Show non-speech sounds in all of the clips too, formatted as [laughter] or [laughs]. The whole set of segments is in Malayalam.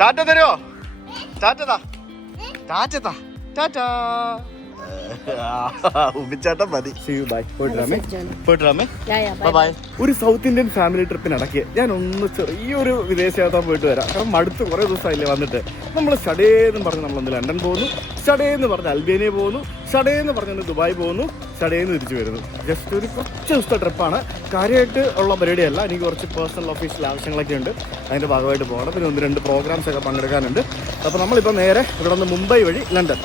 ടാറ്റ തരുമോ ടാറ്റതാ ടാറ്റതാ ടാറ്റാ. [laughs] മതി. ബൈ പോയിട്ട് രാമേ പോയിട്ട് രാമേ Ja, ja, ബൈ ഒരു സൗത്ത് ഇന്ത്യൻ ഫാമിലി ട്രിപ്പിനിടയ്ക്ക് ഞാൻ ഒന്ന് ചെറിയൊരു വിദേശയാത്ര പോയിട്ട് വരാം. കാരണം മടുത്ത് കുറേ ദിവസമായില്ലേ വന്നിട്ട്. നമ്മൾ ഷഡേ എന്ന് പറഞ്ഞ് നമ്മളൊന്ന് ലണ്ടൻ പോകുന്നു. ഷഡേ എന്ന് പറഞ്ഞ് അൽബേനിയ പോകുന്നു. ഷഡേ എന്ന് പറഞ്ഞ് ദുബായ് പോകുന്നു. ഷടേ എന്ന് തിരിച്ചു വരുന്നു. ജസ്റ്റ് ഒരു കുറച്ച് ദിവസത്തെ ട്രിപ്പാണ്. കാര്യമായിട്ട് ഉള്ള പരിപാടിയല്ല. എനിക്ക് കുറച്ച് പേഴ്സണൽ ഓഫീസിൽ ആവശ്യങ്ങളൊക്കെ ഉണ്ട്. അതിന്റെ ഭാഗമായിട്ട് പോകണം. പിന്നെ ഒന്ന് രണ്ട് പ്രോഗ്രാംസ് ഒക്കെ പങ്കെടുക്കാനുണ്ട്. അപ്പോൾ നമ്മളിപ്പോൾ നേരെ ഇവിടെ നിന്ന് മുംബൈ വഴി ലണ്ടൻ.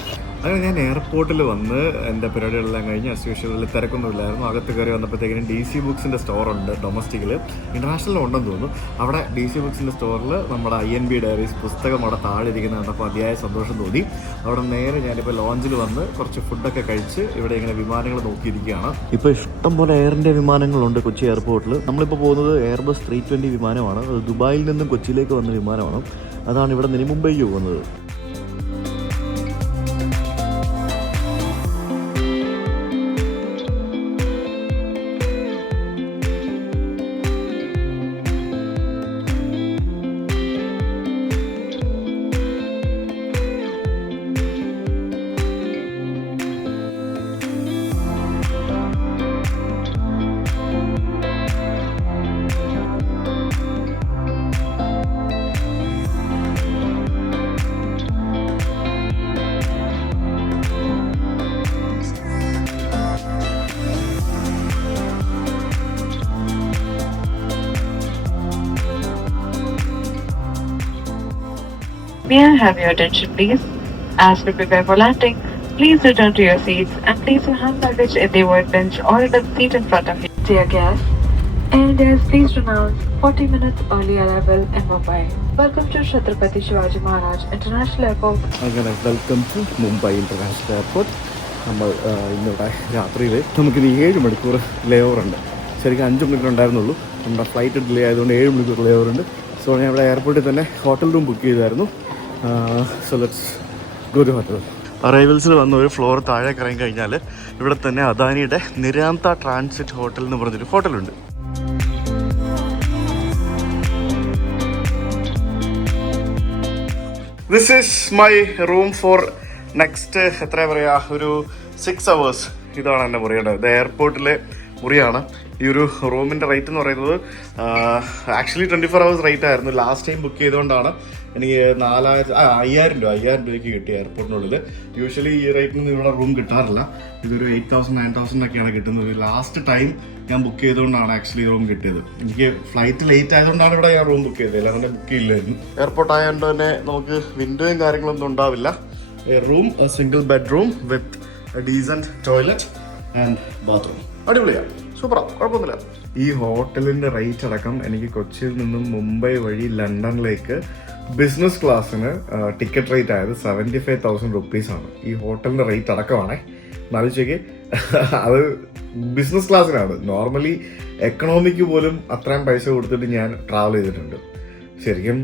അങ്ങനെ ഞാൻ എയർപോർട്ടിൽ വന്ന് എന്റെ പരിപാടികളെല്ലാം കഴിഞ്ഞ് അസ്യൂഷ്യലിൽ തിരക്കൊന്നും തിരക്കൊന്നുമില്ലായിരുന്നു അകത്ത് കയറി വന്നപ്പോഴത്തേക്കിനും ഡി സി ബുക്സിന്റെ സ്റ്റോറുണ്ട് ഡൊമസ്റ്റിക്കിൽ ഇന്റർനാഷണൽ ഉണ്ടെന്ന് തോന്നുന്നു. അവിടെ ഡി സി ബുക്സിന്റെ സ്റ്റോറിൽ നമ്മുടെ ഐ എൻ ബി ഡയറീസ് പുസ്തകം അവിടെ താഴെ കണ്ടപ്പോൾ അതിയായ സന്തോഷം തോന്നി. അവിടെ നേരെ ഞാനിപ്പോൾ ലോഞ്ചിൽ വന്ന് കുറച്ച് ഫുഡൊക്കെ കഴിച്ച് ഇവിടെ ഇങ്ങനെ വിമാനങ്ങൾ നോക്കിയിരിക്കുകയാണ്. ഇപ്പോൾ ഇഷ്ടംപോലെ എയറിന്റെ വിമാനങ്ങളുണ്ട് കൊച്ചി എയർപോർട്ടിൽ നമ്മളിപ്പോൾ പോകുന്നത് എയർബസ് ത്രീ ട്വന്റി വിമാനമാണ്. അത് ദുബായിൽ നിന്നും കൊച്ചിയിലേക്ക് വന്ന വിമാനമാണ്. അതാണ് ഇവിടെ നിന്ന് മുംബൈക്ക് പോകുന്നത്. May I have your attention, please? As we prepare for landing, please return to your seats and place your hand luggage in the word bench or in the seat in front of you. Dear guests, and as please announce 40 minutes early arrival in Mumbai. Welcome to Shatrapati Shivaji Maharaj International Airport. അങ്ങനെ welcome to Mumbai international airport നമ്മൾ ഇന്നിവിടെ രാത്രിയിൽ നമുക്കിനി ഏഴ് മണിക്കൂർ ലേ ഓവർ ഉണ്ട് ശരിക്കും അഞ്ച് മണിക്കൂർ ഉണ്ടായിരുന്നുള്ളൂ നമ്മുടെ ഫ്ലൈറ്റ് ഡിലേ ആയതുകൊണ്ട് ഏഴ് മണിക്കൂർ ലേ ഓവർ ഉണ്ട് സോ ഞാൻ ഇവിടെ എയർപോർട്ടിൽ തന്നെ ഹോട്ടൽ റൂം ബുക്ക് ചെയ്തായിരുന്നു so let's go to hotel അറൈവൽസിൽ വന്ന ഒരു ഫ്ലോർ താഴെ കറങ്ങി കഴിഞ്ഞാൽ ഇവിടെ തന്നെ അദാനിയുടെ നിരാന്ത ട്രാൻസിറ്റ് ഹോട്ടൽ എന്ന് പറഞ്ഞൊരു ഹോട്ടലുണ്ട് this is my room for next എത്ര പറയാ ഒരു സിക്സ് അവേഴ്സ് ഇതാണ് എന്റെ മുറിയുടെ ഇത് എയർപോർട്ടിലെ മുറിയാണ്. ഈ ഒരു റൂമിന്റെ റേറ്റ് എന്ന് പറയുന്നത് actually twenty four hours rate ആയിരുന്നു. ലാസ്റ്റ് ടൈം ബുക്ക് ചെയ്തുകൊണ്ടാണ് എനിക്ക് നാലായിരം ആ അയ്യായിരം രൂപ അയ്യായിരം രൂപയ്ക്ക് കിട്ടി എയർപോർട്ടിനുള്ളിൽ യൂഷ്വലി ഈ റേറ്റിൽ ഇവിടെ റൂം കിട്ടാറില്ല. ഇതൊരു എയ്റ്റ് തൗസൻഡ് നയൻ തൗസൻഡ് ഒക്കെയാണ് കിട്ടുന്നത്. ലാസ്റ്റ് ടൈം ഞാൻ ബുക്ക് ചെയ്തുകൊണ്ടാണ് ആക്ച്വലി റൂം കിട്ടിയത്. എനിക്ക് ഫ്ലൈറ്റ് ലേറ്റ് ആയതുകൊണ്ടാണ് ഇവിടെ ഞാൻ റൂം ബുക്ക് ചെയ്തത്. അല്ലാതെ ബുക്ക് ചെയ്യില്ലായിരുന്നു. എയർപോർട്ട് ആയതുകൊണ്ട് തന്നെ നമുക്ക് വിൻഡോയും കാര്യങ്ങളൊന്നും ഉണ്ടാവില്ല. Room single bedroom with decent toilet and bathroom അടിപൊളിയാണ് സൂപ്പറാ. കുഴപ്പമൊന്നുമില്ല. ഈ ഹോട്ടലിന്റെ റേറ്റ് അടക്കം എനിക്ക് കൊച്ചിയിൽ നിന്നും മുംബൈ വഴി ലണ്ടനിലേക്ക് ബിസിനസ് ക്ലാസ്സിന് ടിക്കറ്റ് റേറ്റ് ആയത് സെവന്റി ഫൈവ് തൗസൻഡ് റുപ്പീസ് ആണ് ഈ ഹോട്ടലിന്റെ റേറ്റ് അടക്കമാണേ. എന്നാലോചിച്ചേക്ക് അത് ബിസിനസ് ക്ലാസ്സിനാണ്. നോർമലി എക്കണോമിക്ക് പോലും അത്രയും പൈസ കൊടുത്തിട്ട് ഞാൻ ട്രാവൽ ചെയ്തിട്ടുണ്ട്. ശരിക്കും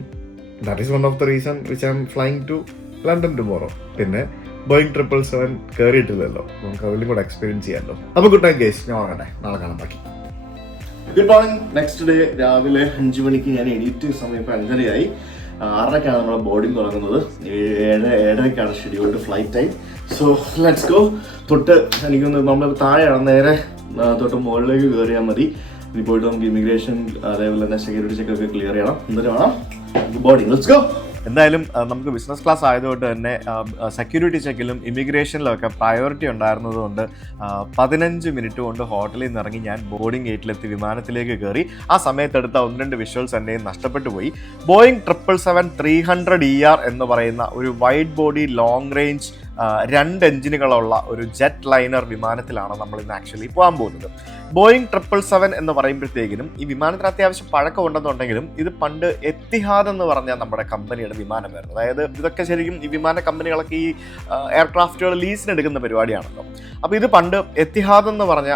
that is one of the reason which I'm flying to London tomorrow പിന്നെ ബോയിങ് ട്രിപ്പിൾ സെവൻ കയറിയിട്ടില്ലല്ലോ നമുക്ക് അതിലും കൂടെ എക്സ്പീരിയൻസ് ചെയ്യാമല്ലോ അപ്പോൾ ഗുഡ് നൈറ്റ് ഗേസ് ഞാൻ ഉറങ്ങട്ടെ. നാളെ കാണാൻ ബാക്കി. ഗുഡ് മോർണിംഗ് നെക്സ്റ്റ് ഡേ രാവിലെ അഞ്ച് മണിക്ക് ഞാൻ എണീറ്റ് സമയം ഇപ്പോൾ അഞ്ചരയായി. ആറരയ്ക്കാണ് നമ്മുടെ ബോർഡിംഗ് തുടങ്ങുന്നത്. ഏഴ് ഏഴരയ്ക്കാണ് scheduled flight time so let's go തൊട്ട് എനിക്കൊന്ന് നമ്മൾ താഴെയാണ് നേരെ തൊട്ട് മുകളിലേക്ക് കയറിയാൽ മതി. ഇനി പോയിട്ട് നമുക്ക് ഇമിഗ്രേഷൻ അതേപോലെ തന്നെ സെക്യൂരിറ്റി ചെക്കൊക്കെ ക്ലിയർ ചെയ്യണം. എന്നിട്ട് വേണം ബോർഡിംഗ് ലെറ്റ്സ് ഗോ എന്തായാലും നമുക്ക് ബിസിനസ് ക്ലാസ് ആയതുകൊണ്ട് തന്നെ സെക്യൂരിറ്റി ചെക്കിലും ഇമിഗ്രേഷനിലും ഒക്കെ പ്രയോറിറ്റി ഉണ്ടായിരുന്നതുകൊണ്ട് പതിനഞ്ച് മിനിറ്റ് കൊണ്ട് ഹോട്ടലിൽ നിന്ന് ഇറങ്ങി ഞാൻ ബോർഡിംഗ് ഗേറ്റിലെത്തി വിമാനത്തിലേക്ക് കയറി. ആ സമയത്തെടുത്ത ഒന്ന് രണ്ട് വിഷ്വൽസ് എന്നെയും നഷ്ടപ്പെട്ടു പോയി. Boeing triple seven three hundred E R എന്ന് പറയുന്ന ഒരു വൈഡ് ബോഡി ലോങ് റേഞ്ച് രണ്ട് എഞ്ചിനുകളുള്ള ഒരു ജെറ്റ് ലൈനർ വിമാനത്തിലാണ് നമ്മൾ ഇന്ന് ആക്ച്വലി പോകാൻ പോകുന്നത്. ബോയിങ് ട്രിപ്പിൾ സെവൻ എന്ന് പറയുമ്പോഴത്തേക്കിനും ഈ വിമാനത്തിന് അത്യാവശ്യം പഴക്കം ഉണ്ടെന്നുണ്ടെങ്കിലും ഇത് പണ്ട് എത്തിഹാദ് എന്ന് പറഞ്ഞ നമ്മുടെ കമ്പനിയുടെ വിമാനമായിരുന്നു. അതായത് ഇതൊക്കെ ശരിക്കും ഈ വിമാന കമ്പനികളൊക്കെ ഈ എയർക്രാഫ്റ്റുകൾ ലീസിന് എടുക്കുന്ന പരിപാടിയാണല്ലോ. അപ്പോൾ ഇത് പണ്ട് എത്തിഹാദ് എന്ന് പറഞ്ഞ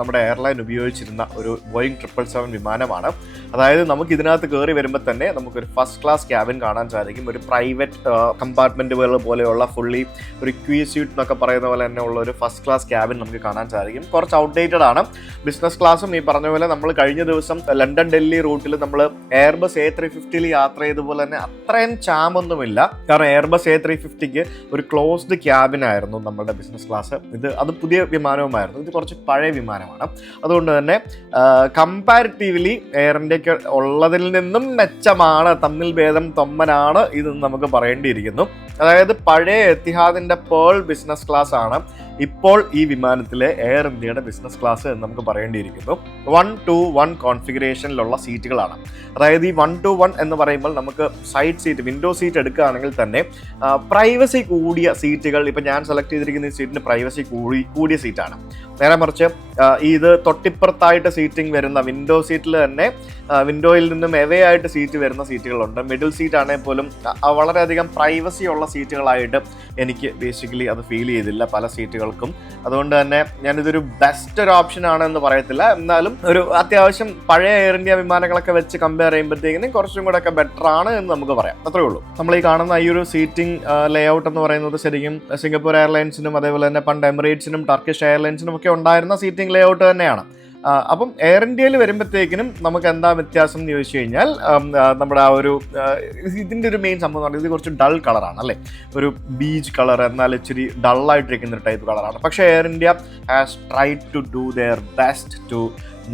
നമ്മുടെ എയർലൈൻ ഉപയോഗിച്ചിരുന്ന ഒരു ബോയിങ് ട്രിപ്പിൾ സെവൻ വിമാനമാണ്. അതായത് നമുക്ക് ഇതിനകത്ത് കയറി വരുമ്പോൾ തന്നെ നമുക്കൊരു ഫസ്റ്റ് ക്ലാസ് ക്യാബിൻ കാണാൻ സാധിക്കും. ഒരു പ്രൈവറ്റ് കമ്പാർട്ട്മെന്റുകൾ പോലെയുള്ള ഫുള്ളി ഒരു ക്യൂ സ്യൂട്ട് എന്നൊക്കെ പറയുന്ന പോലെ തന്നെ ഉള്ള ഒരു ഫസ്റ്റ് ക്ലാസ് ക്യാബിൻ നമുക്ക് കാണാൻ സാധിക്കും. കുറച്ച് ഔട്ട്ഡേറ്റഡ് ആണ്. ബിസിനസ് ക്ലാസ്സും ഈ പറഞ്ഞ പോലെ നമ്മൾ കഴിഞ്ഞ ദിവസം ലണ്ടൻ ഡൽഹി റൂട്ടിൽ നമ്മൾ എയർബസ് എ ത്രീ ഫിഫ്റ്റിയിൽ യാത്ര ചെയ്ത പോലെ തന്നെ അത്രയും ചാമൊന്നുമില്ല. കാരണം എയർബസ് എ ത്രീ ഫിഫ്റ്റിക്ക് ഒരു ക്ലോസ്ഡ് ക്യാബിനായിരുന്നു നമ്മുടെ ബിസിനസ് ക്ലാസ്. ഇത് അത് പുതിയ വിമാനവുമായിരുന്നു. ഇത് കുറച്ച് പഴയ വിമാനമാണ്. അതുകൊണ്ട് തന്നെ കമ്പാരിറ്റീവ്ലി എയർ ഇന്ത്യയ്ക്ക് ഉള്ളതിൽ നിന്നും മെച്ചമാണ് തമ്മിൽ ഭേദം തൊമ്മനാണ് ഇതെന്ന് നമുക്ക് പറയേണ്ടിയിരിക്കുന്നു. അതായത് പഴയ എത്തിഹാദിന്റെ പേൾ ബിസിനസ് ക്ലാസ് ആണ്. ഇപ്പോൾ ഈ വിമാനത്തിലെ എയർ ഇന്ത്യയുടെ ബിസിനസ് ക്ലാസ് എന്ന് നമുക്ക് പറയേണ്ടിയിരിക്കുന്നു. വൺ ടു വൺ കോൺഫിഗറേഷനിലുള്ള സീറ്റുകളാണ് അതായത് ഈ വൺ ടു വൺ എന്ന് പറയുമ്പോൾ നമുക്ക് സൈഡ് സീറ്റ് വിൻഡോ സീറ്റ് എടുക്കുകയാണെങ്കിൽ തന്നെ പ്രൈവസി കൂടിയ സീറ്റുകൾ ഇപ്പം ഞാൻ സെലക്ട് ചെയ്തിരിക്കുന്ന ഈ സീറ്റിന് പ്രൈവസി കൂടി കൂടിയ സീറ്റാണ് നേരെ മറിച്ച് ഇത് തൊട്ടിപ്പുറത്തായിട്ട് സീറ്റിംഗ് വരുന്ന വിൻഡോ സീറ്റിൽ തന്നെ വിൻഡോയിൽ നിന്നും എവേ ആയിട്ട് സീറ്റ് വരുന്ന സീറ്റുകളുണ്ട് മിഡിൽ സീറ്റ് ആണെങ്കിൽ പോലും വളരെയധികം പ്രൈവസി ഉള്ള സീറ്റുകളായിട്ട് എനിക്ക് ബേസിക്കലി അത് ഫീൽ ചെയ്തില്ല പല സീറ്റുകൾക്കും അതുകൊണ്ട് തന്നെ ഞാനിതൊരു ബെസ്റ്റ് ഒരു ഓപ്ഷൻ ആണ് എന്ന് പറയത്തില്ല. എന്നാലും ഒരു അത്യാവശ്യം പഴയ എയർ ഇന്ത്യ വിമാനങ്ങളൊക്കെ വെച്ച് കമ്പയർ ചെയ്യുമ്പോഴത്തേക്കിനും കുറച്ചും കൂടെ ഒക്കെ ബെറ്റർ ആണ് എന്ന് നമുക്ക് പറയാം. അത്രേ ഉള്ളൂ. നമ്മൾ ഈ കാണുന്ന ഈ ഒരു സീറ്റിംഗ് ലേ ഔട്ട് എന്ന് പറയുന്നത് ശരിക്കും സിംഗപ്പൂർ എയർലൈൻസിനും അതേപോലെ തന്നെ പണ്ട് എമിറേറ്റ്സിനും ടർക്കിഷ് എയർലൈൻസിനും ഒക്കെ ഉണ്ടായിരുന്ന സീറ്റിംഗ് ലേ ഔട്ട് തന്നെയാണ്. അപ്പം എയർ ഇന്ത്യയിൽ വരുമ്പോഴത്തേക്കിനും നമുക്ക് എന്താ വ്യത്യാസം എന്ന് ചോദിച്ചു കഴിഞ്ഞാൽ നമ്മുടെ ആ ഒരു ഇതിന്റെ ഒരു മെയിൻ സംഭവം എന്ന് പറയുന്നത് ഇത് കുറച്ച് ഡൾ കളറാണ് അല്ലേ? ഒരു ബീച്ച് കളർ എന്നാൽ ഇച്ചിരി ഡള്ളായിട്ടിരിക്കുന്ന ഒരു ടൈപ്പ് കളറാണ് പക്ഷേ Air India has try to do their best to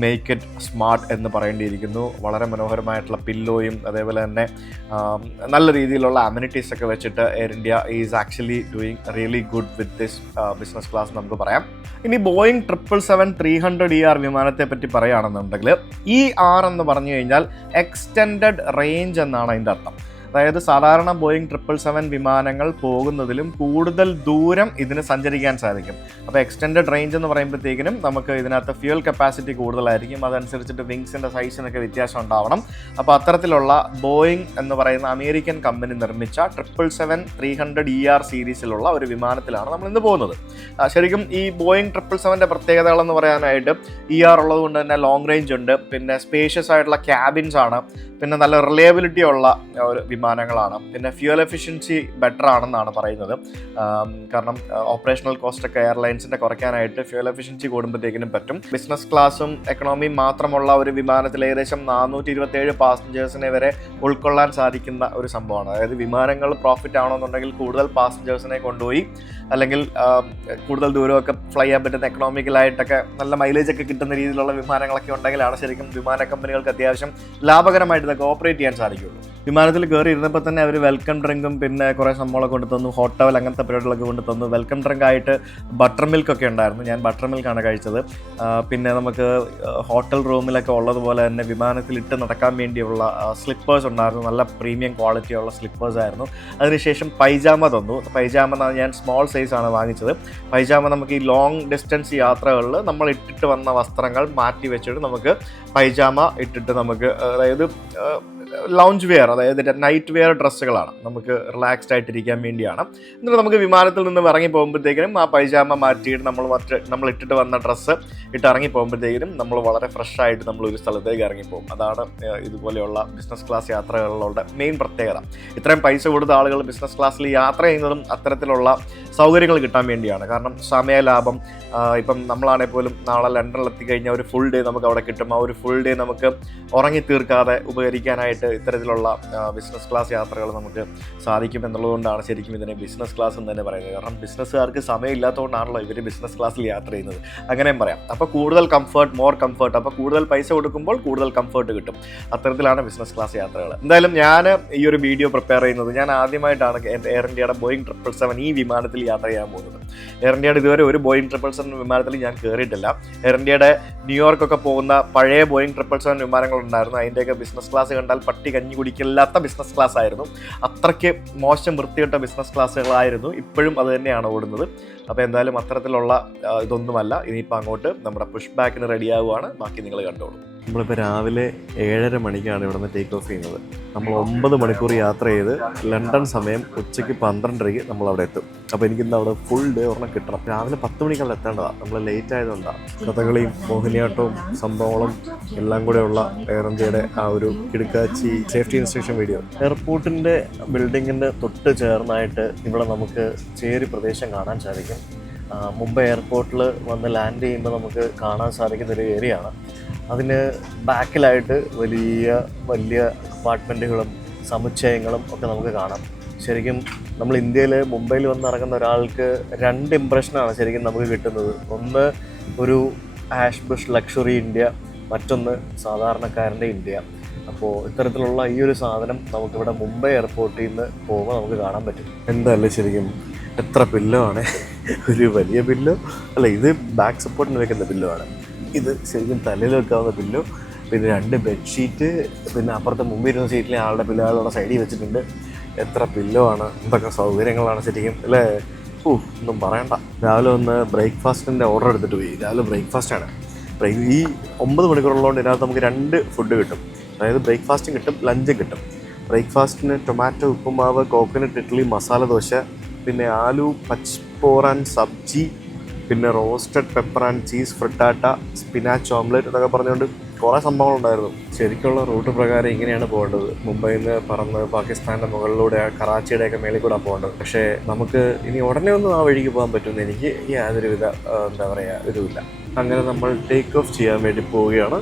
make it smart എന്ന് പറയേണ്ടിയിരിക്കുന്നു. വളരെ മനോഹരമായിട്ടുള്ള പില്ലോയും അതേപോലെ തന്നെ നല്ല രീതിയിലുള്ള അമ്യൂണിറ്റീസ് ഒക്കെ വെച്ചിട്ട് Air India is actually doing really good with this business class നമുക്ക് പറയാം. ഇനി Boeing triple seven three hundred E R വിമാനത്തെ പറ്റി പറയുകയാണെന്നുണ്ടെങ്കിൽ ഇ ആർ എന്ന് പറഞ്ഞു കഴിഞ്ഞാൽ എക്സ്റ്റെൻഡഡ് റേഞ്ച് എന്നാണ് അതിന്റെ അർത്ഥം. അതായത് സാധാരണ ബോയിങ് ട്രിപ്പിൾ സെവൻ വിമാനങ്ങൾ പോകുന്നതിലും കൂടുതൽ ദൂരം ഇതിന് സഞ്ചരിക്കാൻ സാധിക്കും. അപ്പോൾ എക്സ്റ്റെൻഡ് റേഞ്ച് എന്ന് പറയുമ്പോഴത്തേക്കിനും നമുക്ക് ഇതിനകത്ത് ഫ്യൂൽ കപ്പാസിറ്റി കൂടുതലായിരിക്കും. അതനുസരിച്ചിട്ട് വിങ്സിന്റെ സൈസിനൊക്കെ വ്യത്യാസം ഉണ്ടാവണം. അപ്പോൾ അത്തരത്തിലുള്ള ബോയിങ് എന്ന് പറയുന്ന അമേരിക്കൻ കമ്പനി നിർമ്മിച്ച triple seven three hundred E R സീരീസിലുള്ള ഒരു വിമാനത്തിലാണ് നമ്മൾ ഇന്ന് പോകുന്നത്. ശരിക്കും ഈ ബോയിങ് ട്രിപ്പിൾ സെവന്റെ പ്രത്യേകതകളെന്ന് പറയാനായിട്ട് ഇ ആർ ഉള്ളത് കൊണ്ട് തന്നെ ലോങ് റേഞ്ച് ഉണ്ട്. പിന്നെ സ്പേഷ്യസ് ആയിട്ടുള്ള ക്യാബിൻസ് ആണ്. പിന്നെ നല്ല റിലയബിലിറ്റി ഉള്ള ഒരു വിമാനങ്ങളാണ്. പിന്നെ ഫ്യൂൽ എഫിഷ്യൻസി ബെറ്റർ ആണെന്നാണ് പറയുന്നത്. കാരണം ഓപ്പറേഷണൽ കോസ്റ്റ് ഒക്കെ എയർലൈൻസിന്റെ കുറയ്ക്കാനായിട്ട് ഫ്യൂൽ എഫിഷ്യൻസി കൂടുമ്പോഴത്തേക്കിനും പറ്റും. ബിസിനസ് ക്ലാസ്സും എക്കണോമിയും മാത്രമുള്ള ഒരു വിമാനത്തിൽ ഏകദേശം നാനൂറ്റി ഇരുപത്തേഴ് പാസഞ്ചേഴ്സിനെ വരെ ഉൾക്കൊള്ളാൻ സാധിക്കുന്ന ഒരു സംഭവമാണ്. അതായത് വിമാനങ്ങൾ പ്രോഫിറ്റ് ആണെന്നുണ്ടെങ്കിൽ കൂടുതൽ പാസഞ്ചേഴ്സിനെ കൊണ്ടുപോയി അല്ലെങ്കിൽ കൂടുതൽ ദൂരമൊക്കെ ഫ്ലൈ ചെയ്യാൻ പറ്റുന്ന എക്കണോമിക്കലായിട്ടൊക്കെ നല്ല മൈലേജ് ഒക്കെ കിട്ടുന്ന രീതിയിലുള്ള വിമാനങ്ങളൊക്കെ ഉണ്ടെങ്കിലാണ് ശരിക്കും വിമാന കമ്പനികൾക്ക് അത്യാവശ്യം ലാഭകരമായിട്ട് ഇതൊക്കെ ഓപ്പറേറ്റ് ചെയ്യാൻ സാധിക്കുള്ളൂ. വിമാനത്തിൽ കയറി ഇരുന്നപ്പോൾ തന്നെ അവർ വെൽക്കം ഡ്രിങ്കും പിന്നെ കുറേ സംഭവങ്ങളൊക്കെ കൊണ്ട് തന്നു ഹോട്ടൽ അങ്ങനത്തെ പരിപാടികളൊക്കെ കൊണ്ട് തന്നു. വെൽക്കം ഡ്രിങ്ക് ആയിട്ട് ബട്ടർ മിൽക്ക് ഒക്കെ ഉണ്ടായിരുന്നു. ഞാൻ ബട്ടർ മിൽക്കാണ് കഴിച്ചത്. പിന്നെ നമുക്ക് ഹോട്ടൽ റൂമിലൊക്കെ ഉള്ളതുപോലെ തന്നെ വിമാനത്തിൽ ഇട്ട് നടക്കാൻ വേണ്ടിയുള്ള സ്ലിപ്പേഴ്സ് ഉണ്ടായിരുന്നു. നല്ല പ്രീമിയം ക്വാളിറ്റി ഉള്ള സ്ലിപ്പേഴ്സ് ആയിരുന്നു. അതിനുശേഷം പൈജാമ തന്നു. പൈജാമ ഞാൻ സ്മോൾ സൈസ് ആണ് വാങ്ങിച്ചത്. പൈജാമ നമുക്ക് ഈ ലോങ് ഡിസ്റ്റൻസ് യാത്രകളിൽ നമ്മൾ ഇട്ടിട്ട് വന്ന വസ്ത്രങ്ങൾ മാറ്റി വെച്ചിട്ട് നമുക്ക് പൈജാമ ഇട്ടിട്ട് നമുക്ക് അതായത് ലൗഞ്ച് വെയർ അതായത് നൈറ്റ് വെയർ ഡ്രസ്സുകളാണ്. നമുക്ക് റിലാക്സ്ഡ് ആയിട്ടിരിക്കാൻ വേണ്ടിയാണ്. എന്നിട്ട് നമുക്ക് വിമാനത്തിൽ നിന്ന് ഇറങ്ങി പോകുമ്പോഴത്തേക്കിനും ആ പൈജാമ മാറ്റിയിട്ട് നമ്മൾ മറ്റ് നമ്മൾ ഇട്ടിട്ട് വന്ന ഡ്രസ്സ് ഇട്ട് ഇറങ്ങി പോകുമ്പോഴത്തേക്കിനും നമ്മൾ വളരെ ഫ്രഷ് ആയിട്ട് നമ്മൾ ഒരു സ്ഥലത്തേക്ക് ഇറങ്ങിപ്പോകും അതാണ് ഇതുപോലെയുള്ള ബിസിനസ് ക്ലാസ് യാത്രകളിലുള്ള മെയിൻ പ്രത്യേകത. ഇത്രയും പൈസ കൊടുത്ത ആളുകൾ ബിസിനസ് ക്ലാസ്സിൽ യാത്ര ചെയ്യുന്നതും അത്തരത്തിലുള്ള സൗകര്യങ്ങൾ കിട്ടാൻ വേണ്ടിയാണ്. കാരണം സമയ ലാഭം ഇപ്പം നമ്മളാണെങ്കിൽ പോലും നാളെ ലണ്ടനിൽ എത്തിക്കഴിഞ്ഞാൽ ഒരു ഫുൾ ഡേ നമുക്ക് അവിടെ കിട്ടും. ആ ഒരു ഫുൾ ഡേ നമുക്ക് ഉറങ്ങി തീർക്കാതെ ഉപകരിക്കാനായിട്ട് ഇത്തരത്തിലുള്ള ബിസിനസ് ക്ലാസ് യാത്രകൾ നമുക്ക് സാധിക്കും എന്നുള്ളതുകൊണ്ടാണ് ശരിക്കും ഇതിനെ ബിസിനസ് ക്ലാസ് എന്ന് തന്നെ പറയുന്നത്. കാരണം ബിസിനസ്സുകാർക്ക് സമയമില്ലാത്തതുകൊണ്ടാണല്ലോ ഇവർ ബിസിനസ് ക്ലാസ്സിൽ യാത്ര ചെയ്യുന്നത്. അങ്ങനെയും പറയാം. അപ്പോൾ കൂടുതൽ കംഫർട്ട് മോർ കംഫർട്ട് അപ്പോൾ കൂടുതൽ പൈസ കൊടുക്കുമ്പോൾ കൂടുതൽ കംഫർട്ട് കിട്ടും. അത്തരത്തിലാണ് ബിസിനസ് ക്ലാസ് യാത്രകൾ. എന്തായാലും ഞാൻ ഈ ഒരു വീഡിയോ പ്രിപ്പയർ ചെയ്യുന്നത് ഞാൻ ആദ്യമായിട്ടാണ് എയർ ഇന്ത്യയുടെ ബോയിങ് ട്രിപ്പിൾ സെവൻ ഈ വിമാനത്തിൽ യാത്ര ചെയ്യാൻ പോകുന്നത്. എയർ ഇന്ത്യയുടെ ഇതുവരെ ഒരു ബോയിങ് ട്രിപ്പിൾ സെവൻ വിമാനത്തിൽ ഞാൻ കയറിയിട്ടില്ല എയർ ഇന്ത്യയുടെ ന്യൂയോർക്കൊക്കെ പോകുന്ന പഴയ ബോയിങ് ട്രിപ്പിൾ സെവൻ വിമാനങ്ങളുണ്ടായിരുന്നു. അതിന്റെയൊക്കെ ബിസിനസ് ക്ലാസ് കണ്ടാൽ പട്ടി കഞ്ഞി കുടിക്കില്ലാത്ത ബിസിനസ് ക്ലാസ് ആയിരുന്നു. അത്രയ്ക്ക് മോശം വൃത്തികെട്ട ബിസിനസ് ക്ലാസ്സുകളായിരുന്നു ഇപ്പോഴും അത് തന്നെയാണ് ഓടുന്നത്. അപ്പോൾ എന്തായാലും അത്തരത്തിലുള്ള ഇതൊന്നുമല്ല. ഇനിയിപ്പോൾ അങ്ങോട്ട് നമ്മുടെ പുഷ് ബാക്കിന് റെഡിയാവുകയാണ് ബാക്കി നിങ്ങൾ കണ്ടോളൂ. നമ്മളിപ്പോൾ രാവിലെ ഏഴര മണിക്കാണ് ഇവിടുന്ന് ടേക്ക് ഓഫ് ചെയ്യുന്നത്. നമ്മൾ ഒമ്പത് മണിക്കൂർ യാത്ര ചെയ്ത് ലണ്ടൻ സമയം ഉച്ചയ്ക്ക് പന്ത്രണ്ടരയ്ക്ക് നമ്മൾ അവിടെ എത്തും. അപ്പോൾ എനിക്കിന്ന് അവിടെ ഫുൾ ഡേ ഒരെണ്ണം കിട്ടണം. രാവിലെ പത്ത് അവിടെ എത്തേണ്ടതാണ് നമ്മൾ ലേറ്റ് ആയതുകൊണ്ടാണ് കഥകളിയും മോഹിനിയാട്ടവും സംഭവങ്ങളും എല്ലാം കൂടെയുള്ള എയർ ഇന്ത്യയുടെ ആ ഒരു കിടുക്കാച്ചി സേഫ്റ്റി ഇൻസ്ട്രക്ഷൻ വീഡിയോ എയർപോർട്ടിന്റെ ബിൽഡിങ്ങിന്റെ തൊട്ട് ചേർന്നായിട്ട് ഇവിടെ നമുക്ക് ചേരി പ്രദേശം കാണാൻ സാധിക്കും. മുംബൈ എയർപോർട്ടിൽ വന്ന് ലാൻഡ് ചെയ്യുമ്പോൾ നമുക്ക് കാണാൻ സാധിക്കുന്ന ഒരു ഏരിയ ആണ്. അതിന് ബാക്കിലായിട്ട് വലിയ വലിയ അപ്പാർട്ട്മെന്റുകളും സമുച്ചയങ്ങളും ഒക്കെ നമുക്ക് കാണാം. ശരിക്കും നമ്മൾ ഇന്ത്യയിൽ മുംബൈയിൽ വന്ന് ഇറങ്ങുന്ന ഒരാൾക്ക് രണ്ട് ഇമ്പ്രഷനാണ് ശരിക്കും നമുക്ക് കിട്ടുന്നത്. ഒന്ന് ഒരു ആഷ് ബുഷ് ലക്ഷറി ഇന്ത്യ മറ്റൊന്ന് സാധാരണക്കാരന്റെ ഇന്ത്യ. അപ്പോൾ ഇത്തരത്തിലുള്ള ഈ ഒരു സാധനം നമുക്കിവിടെ മുംബൈ എയർപോർട്ടിൽ നിന്ന് പോകുമ്പോൾ നമുക്ക് കാണാൻ പറ്റും. എന്തായാലും ശരിക്കും എത്ര ബില്ലോ ആണ്? ഒരു വലിയ ബില്ലോ അല്ല ഇത് ബാക്ക് സപ്പോർട്ടിന് വെക്കുന്ന ബില്ലോ ആണ്. ഇത് ശരിക്കും തലയിൽ വെക്കാവുന്ന പില്ലോ പിന്നെ രണ്ട് ബെഡ്ഷീറ്റ് പിന്നെ അപ്പുറത്തെ മുമ്പിൽ ഇരുന്ന സീറ്റിലെ ആളുടെ പില്ലുകളുടെ സൈഡിൽ വെച്ചിട്ടുണ്ട്. എത്ര പില്ലോ ആണ് എന്തൊക്കെ സൗകര്യങ്ങളാണ് ശരിക്കും അല്ലേ? ഓ ഒന്നും പറയണ്ട. രാവിലെ ഒന്ന് ബ്രേക്ക്ഫാസ്റ്റിന്റെ ഓർഡർ എടുത്തിട്ട് പോയി. രാവിലെ ബ്രേക്ക്ഫാസ്റ്റാണ് ബ്രേക്ക് ഈ ഒമ്പത് മണിക്കൂറുള്ളതുകൊണ്ട് ഇതിനകത്ത് നമുക്ക് രണ്ട് ഫുഡ് കിട്ടും. അതായത് ബ്രേക്ക്ഫാസ്റ്റും കിട്ടും ലഞ്ചും കിട്ടും. ബ്രേക്ക്ഫാസ്റ്റിന് ടൊമാറ്റോ ഉപ്പുമാവ് കോക്കനട്ട് ഇഡ്ഡലി മസാല ദോശ പിന്നെ ആലു പച്ച്പോർ പോറാൻ സബ്ജി പിന്നെ roasted pepper and cheese frittata spinach omelette എന്നൊക്കെ പറഞ്ഞുകൊണ്ട് കുറേ സംഭവങ്ങളുണ്ടായിരുന്നു. ശരിക്കുള്ള റൂട്ട് പ്രകാരം ഇങ്ങനെയാണ് പോകേണ്ടത്. മുംബൈയിൽ നിന്ന് പറന്ന് പാകിസ്ഥാന്റെ മുകളിലൂടെ കറാച്ചിയുടെയൊക്കെ മേളിൽ കൂടെ പോകേണ്ടത്. പക്ഷേ നമുക്ക് ഇനി ഉടനെ ഒന്നും ആ വഴിക്ക് പോകാൻ പറ്റുമെന്ന് എനിക്ക് യാതൊരുവിധ എന്താ പറയുക ഇതുമില്ല. അങ്ങനെ നമ്മൾ ടേക്ക് ഓഫ് ചെയ്യാൻ വേണ്ടി പോവുകയാണ്.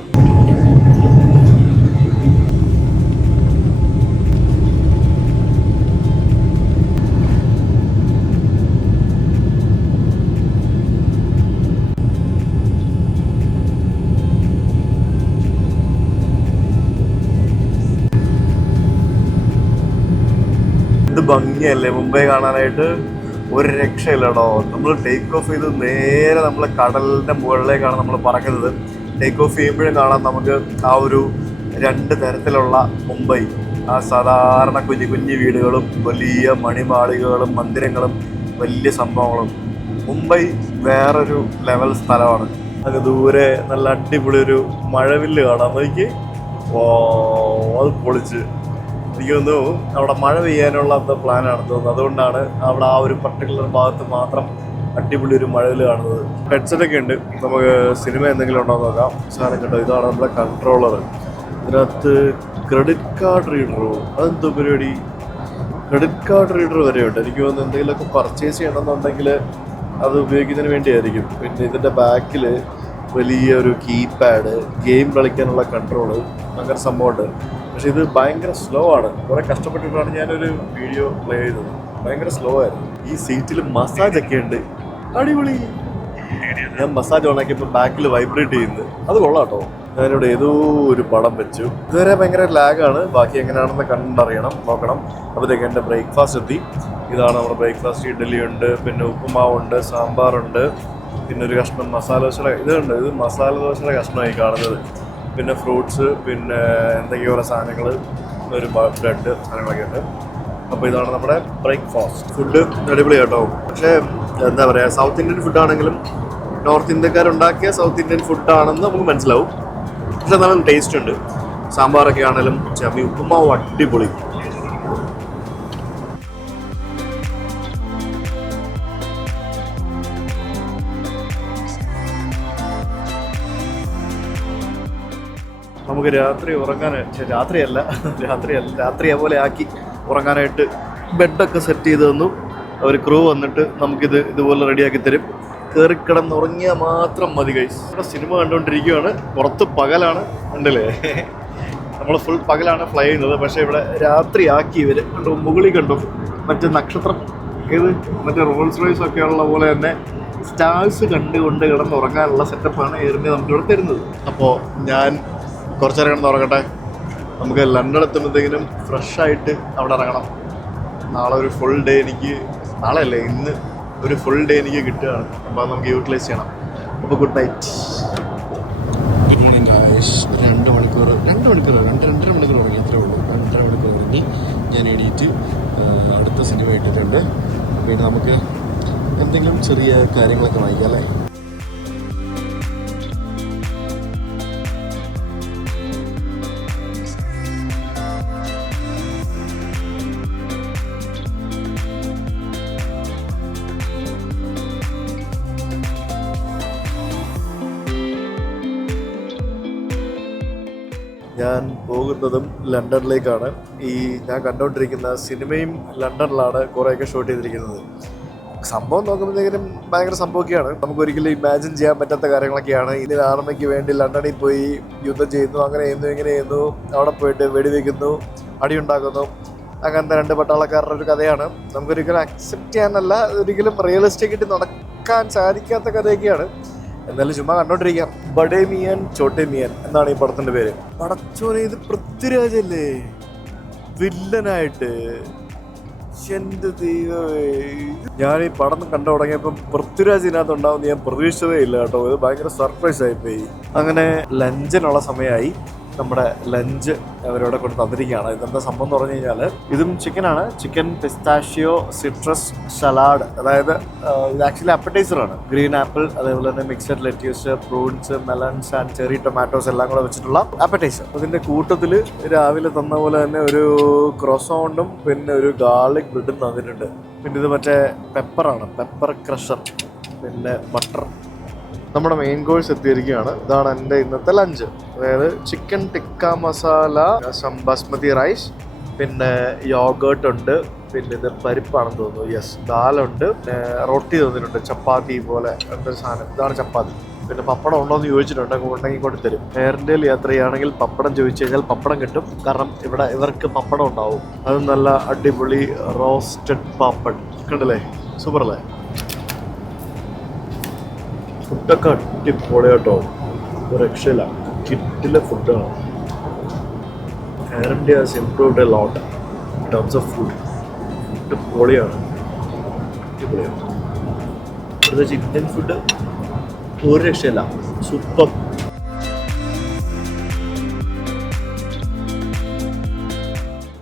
ഭംഗിയല്ലേ? മുംബൈ കാണാനായിട്ട് ഒരു രക്ഷയില്ലടോ. നമ്മൾ ടേക്ക് ഓഫ് ചെയ്ത് നേരെ നമ്മൾ കടലിന്റെ മുകളിലേക്കാണ് നമ്മൾ പറക്കുന്നത്. ടേക്ക് ഓഫ് ചെയ്യുമ്പോഴും കാണാം നമുക്ക് ആ ഒരു രണ്ട് തരത്തിലുള്ള മുംബൈ. ആ സാധാരണ കുഞ്ഞു കുഞ്ഞു വീടുകളും വലിയ മണിമാളികകളും മന്ദിരങ്ങളും വലിയ സംഭവങ്ങളും. മുംബൈ വേറൊരു ലെവൽ സ്ഥലമാണ്. അത് ദൂരെ നല്ല അടിപൊളി ഒരു മഴവില്ല് കാണാം. നോക്കി ഓ അത് പൊളിച്ച്. എനിക്ക് തോന്നുന്നു അവിടെ മഴ പെയ്യാനുള്ള എന്തോ പ്ലാനാണ് തോന്നുന്നത്. അതുകൊണ്ടാണ് അവിടെ ആ ഒരു പർട്ടിക്കുലർ ഭാഗത്ത് മാത്രം അടിപൊളി ഒരു മഴയിൽ കാണുന്നത്. ഹെഡ്സെറ്റ് ഒക്കെ ഉണ്ട്. നമുക്ക് സിനിമ എന്തെങ്കിലും ഉണ്ടോ എന്ന് നോക്കാം. സാധനം കേട്ടോ ഇതാണ് നമ്മുടെ കൺട്രോളർ ഇതിനകത്ത് ക്രെഡിറ്റ് കാർഡ് റീഡറോ അതെന്തോ പരിപാടി? ക്രെഡിറ്റ് കാർഡ് റീഡർ വരെയുണ്ട് എനിക്ക് തോന്നുന്നു എന്തെങ്കിലുമൊക്കെ പർച്ചേസ് ചെയ്യണമെന്നുണ്ടെങ്കിൽ അത് ഉപയോഗിക്കുന്നതിന് വേണ്ടിയായിരിക്കും. പിന്നെ ഇതിന്റെ ബാക്കിൽ വലിയ ഒരു കീപാഡ് ഗെയിം കളിക്കാനുള്ള കൺട്രോൾ അങ്ങനെ സംഭവമുണ്ട് പക്ഷെ ഇത് ഭയങ്കര സ്ലോ ആണ്. കുറെ കഷ്ടപ്പെട്ടിട്ടാണ് ഞാനൊരു വീഡിയോ പ്ലേ ചെയ്തത്. ഭയങ്കര സ്ലോ ആയിരുന്നു. ഈ സീറ്റിൽ മസാജ് ഒക്കെ ഉണ്ട്. അടിപൊളി. ഞാൻ മസാജ് ഓണാക്കിയപ്പോൾ ബാക്കിൽ വൈബ്രേറ്റ് ചെയ്യുന്നത് അത് കൊള്ളാം കേട്ടോ. ഞാനിവിടെ ഏതോ ഒരു പടം വെച്ചു. ഇതുവരെ ഭയങ്കര ലാഗാണ് ബാക്കി എങ്ങനെയാണെന്ന് കണ്ടറിയണം. നോക്കണം. അപ്പോഴത്തേക്ക് എന്റെ ബ്രേക്ക്ഫാസ്റ്റ് എത്തി. ഇതാണ് നമ്മുടെ ബ്രേക്ക്ഫാസ്റ്റ് ഇഡ്ഡലി ഉണ്ട് പിന്നെ ഉപ്പുമാവുണ്ട് സാമ്പാറുണ്ട് പിന്നെ ഒരു കഷ്ണം മസാല ദോശയുടെ ഇതുണ്ട്. ഇത് മസാല ദോശയുടെ കഷ്ണമായി കാണുന്നത്. പിന്നെ ഫ്രൂട്ട്സ് പിന്നെ എന്തൊക്കെയോ ഓരോ സാധനങ്ങൾ ഒരു ബ്രെഡ് സാധനങ്ങളൊക്കെ ഉണ്ട്. അപ്പോൾ ഇതാണ് നമ്മുടെ ബ്രേക്ക്ഫാസ്റ്റ്. ഫുഡ് അടിപൊളി കേട്ടോ. പക്ഷേ എന്താ പറയുക സൗത്ത് ഇന്ത്യൻ ഫുഡാണെങ്കിലും നോർത്ത് ഇന്ത്യക്കാരുണ്ടാക്കിയ സൗത്ത് ഇന്ത്യൻ ഫുഡാണെന്ന് നമുക്ക് മനസ്സിലാവും. പക്ഷെ നല്ല ടേസ്റ്റ് ഉണ്ട്. സാമ്പാറൊക്കെ ആണെങ്കിലും ചമ്മി ഉപ്പുമാവ് അടിപൊളി. നമുക്ക് രാത്രി ഉറങ്ങാൻ രാത്രിയല്ല രാത്രിയല്ല രാത്രിയെ പോലെ ആക്കി ഉറങ്ങാനായിട്ട് ബെഡൊക്കെ സെറ്റ് ചെയ്ത് തന്നു. അവർ ക്രൂ വന്നിട്ട് നമുക്കിത് ഇതുപോലെ റെഡിയാക്കി തരും. കയറി കിടന്ന് ഉറങ്ങിയാൽ മാത്രം മതി കൈസ് ഇവിടെ സിനിമ കണ്ടുകൊണ്ടിരിക്കുകയാണ് പുറത്ത് പകലാണ് ഉണ്ടല്ലേ നമ്മൾ ഫുൾ പകലാണ് ഫ്ലൈ ചെയ്യുന്നത്. പക്ഷേ ഇവിടെ രാത്രി ആക്കി ഇവർ കണ്ടു മുകളിൽ കണ്ടു? മറ്റേ നക്ഷത്രം. ഏത്? മറ്റേ റോൾസ് റോയ്സ് ഒക്കെ ഉള്ള പോലെ തന്നെ സ്റ്റാർസ് കണ്ടുകൊണ്ട് കിടന്ന് ഉറങ്ങാനുള്ള സെറ്റപ്പാണ് എയറിനെ നമുക്കിവിടെ തരുന്നത്. അപ്പോൾ ഞാൻ കുറച്ച് നേരം ഉറങ്ങട്ടെ. നമുക്ക് ലണ്ടൻ എത്തുമ്പോഴത്തേക്കിനും ഫ്രഷായിട്ട് അവിടെ ഇറങ്ങണം. നാളെ ഒരു ഫുൾ ഡേ എനിക്ക് നാളെ അല്ലേ ഇന്ന് ഒരു ഫുൾ ഡേ എനിക്ക് കിട്ടുകയാണ്. അപ്പോൾ അത് നമുക്ക് യൂട്ടിലൈസ് ചെയ്യണം. അപ്പോൾ good night good morning Rajesh രണ്ട് മണിക്കൂർ രണ്ട് മണിക്കൂർ രണ്ട് രണ്ടര മണിക്കൂർ ഉറങ്ങി ഇത്രേ ഉള്ളൂ. രണ്ടര മണിക്കൂർ ഉറങ്ങി ഞാൻ എണീറ്റ് അടുത്ത സിനിമ ഇട്ടിട്ടുണ്ട്. പിന്നെ നമുക്ക് എന്തെങ്കിലും ചെറിയ കാര്യങ്ങളൊക്കെ വായിക്കാം അല്ലേ? പോകുന്നതും ലണ്ടനിലേക്കാണ്. ഈ ഞാൻ കണ്ടുകൊണ്ടിരിക്കുന്ന സിനിമയും ലണ്ടനിലാണ് കുറേയൊക്കെ ഷൂട്ട് ചെയ്തിരിക്കുന്നത്. സംഭവം നോക്കുമ്പോഴത്തേക്കും ഭയങ്കര സംഭവമൊക്കെയാണ്. നമുക്ക് ഒരിക്കലും ഇമാജിൻ ചെയ്യാൻ പറ്റാത്ത കാര്യങ്ങളൊക്കെയാണ്. ഇന്ത്യൻ ആർമിക്ക് വേണ്ടി ലണ്ടനിൽ പോയി യുദ്ധം ചെയ്യുന്നു അങ്ങനെ ചെയ്യുന്നു ഇങ്ങനെ ചെയ്യുന്നു അവിടെ പോയിട്ട് വെടിവെക്കുന്നു അടിയുണ്ടാക്കുന്നു. അങ്ങനത്തെ രണ്ട് പട്ടാളക്കാരുടെ ഒരു കഥയാണ്. നമുക്കൊരിക്കലും അക്സെപ്റ്റ് ചെയ്യാനല്ല ഒരിക്കലും റിയലിസ്റ്റിക് ആയിട്ട് നടക്കാൻ സാധിക്കാത്ത കഥയൊക്കെയാണ്. എന്നാലും ചുമ്മാ കണ്ടോണ്ടിരിക്കാം. ബഡേ മിയൻ ചോട്ടെ മിയൻ എന്നാണ് ഈ പടത്തിന്റെ പേര്. പടച്ചോനെ ഇത് പൃഥ്വിരാജല്ലേ? വില്ലനായിട്ട്. എന്റെ ദൈവമേ. ഞാൻ ഈ പടം കണ്ടു തുടങ്ങിയപ്പോൾ പൃഥ്വിരാജ് ഇതിനകത്ത് ഉണ്ടാവും ഞാൻ പ്രതീക്ഷിച്ചതേ ഇല്ല കേട്ടോ. ഇത് ഭയങ്കര സർപ്രൈസ് ആയിപ്പോയി അങ്ങനെ ലഞ്ചിനുള്ള സമയമായി. നമ്മുടെ ലഞ്ച് അവരോടെ കൊണ്ട് തന്നിരിക്കുകയാണ്. ഇതെന്താ സംഭവം എന്ന് പറഞ്ഞു കഴിഞ്ഞാൽ ഇതും ചിക്കനാണ്. Chicken pistachio citrus salad. അതായത് ഇത് ആക്ച്വലി അപ്പറ്റൈസർ ആണ്. ഗ്രീൻ ആപ്പിൾ അതേപോലെ തന്നെ mixed lettuce fruits melons and cherry tomatoes എല്ലാം കൂടെ വെച്ചിട്ടുള്ള അപ്പറ്റൈസർ അതിന്റെ കൂട്ടത്തിൽ രാവിലെ തന്ന പോലെ തന്നെ ഒരു ക്രോസോണ്ടും പിന്നെ ഒരു ഗാർലിക് ബ്രെഡും തന്നിട്ടുണ്ട്. പിന്നെ ഇത് മറ്റേ പെപ്പറാണ് പെപ്പർ ക്രഷർ പിന്നെ ബട്ടർ നമ്മുടെ മെയിൻ കോഴ്സ് എത്തിയിരിക്കുകയാണ്. ഇതാണ് എന്റെ ഇന്നത്തെ ലഞ്ച് അതായത് ചിക്കൻ ടിക്ക മസാല ബസ്മതി റൈസ് പിന്നെ യോഗേർട്ട് ഉണ്ട്. പിന്നെ ഇത് പരിപ്പാണെന്ന് തോന്നുന്നു. യെസ് ദാലുണ്ട് റൊട്ടി തന്നിട്ടുണ്ട്. ചപ്പാത്തി പോലെ എന്തൊരു സാധനം. ഇതാണ് ചപ്പാത്തി. പിന്നെ പപ്പടം ഉണ്ടോ എന്ന് ചോദിച്ചിട്ടുണ്ട്. ഉണ്ടെങ്കിൽ കൊണ്ട് തരും. എയർ ഇന്ത്യയിൽ യാത്ര ചെയ്യുകയാണെങ്കിൽ പപ്പടം ചോദിച്ചു കഴിഞ്ഞാൽ പപ്പടം കിട്ടും. കാരണം ഇവിടെ ഇവർക്ക് പപ്പടം ഉണ്ടാവും. അത് നല്ല അടിപൊളി റോസ്റ്റഡ് പാപ്പഡ് കണ്ടില്ലേ? സൂപ്പർ അല്ലേ? ഫുഡൊക്കെ അടിപൊളി കേട്ടോ രക്ഷയില്ല. കിറ്റിലെ ഫുഡാണ് air has improved a lot in terms of food food പൊളിയാണ്. അടിപൊളിയാണ്. ഇവിടുത്തെ ഇന്ത്യൻ ഫുഡ് ഒരു രക്ഷയില്ല. സൂപ്പർ